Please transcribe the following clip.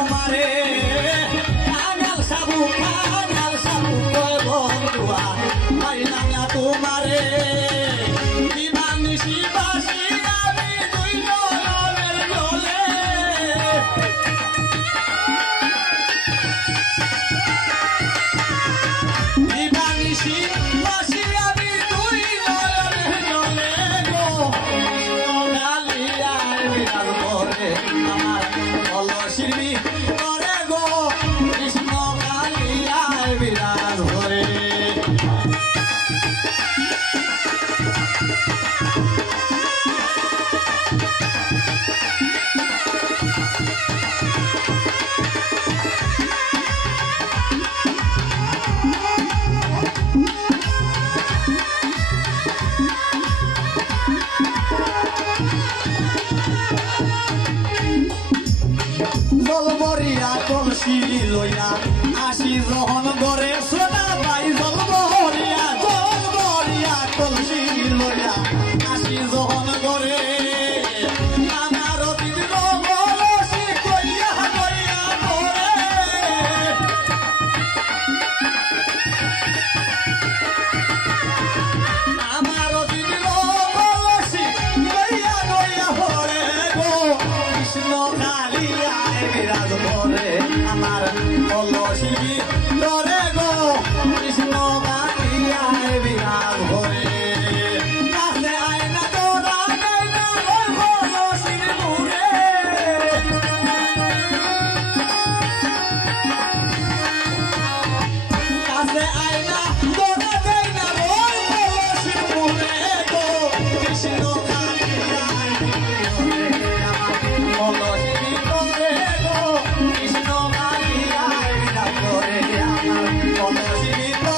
তোমারে কাঙাল সাবু কয় বন্ধুয়া পাইলাম না তোমারে দিবানিশি বাসি আমি দুই নয়নের জলে দিবানিশি বাসি আমি দুই নয়নের জলে গো গালিয়ায় বিরাজ করে আমার অলসির ভিতরে গো কৃষ্ণ গালিয়ায় বিরাজ করে জলবরিয়া কলসি লইয়া আসি যখন গড়ে সোনা পাই জলবরিয়া কলসি লইয়া আসি যখন গড়ে আমার দিন কলসি কইয়া কইয়া করে আমার দিন কলসি কইয়া কইয়া করে গো কৃষ্ণ কালিয়ায় বিরাজ করে আমার অলসির ভিতরে গো কৃষ্ণ কালিয়ায় বিরাজ করে কাছে আয় না তোরা নেই না অলসির মুরে কাছে আয় না তোরা নেই না অলসির মুরে গো কৃষ্ণ কালিয়ায় বিরাজ আমার অলসির ভিতরে গো কৃষ্ণ কালিয়ায় বিরাজ করে আমার অলসির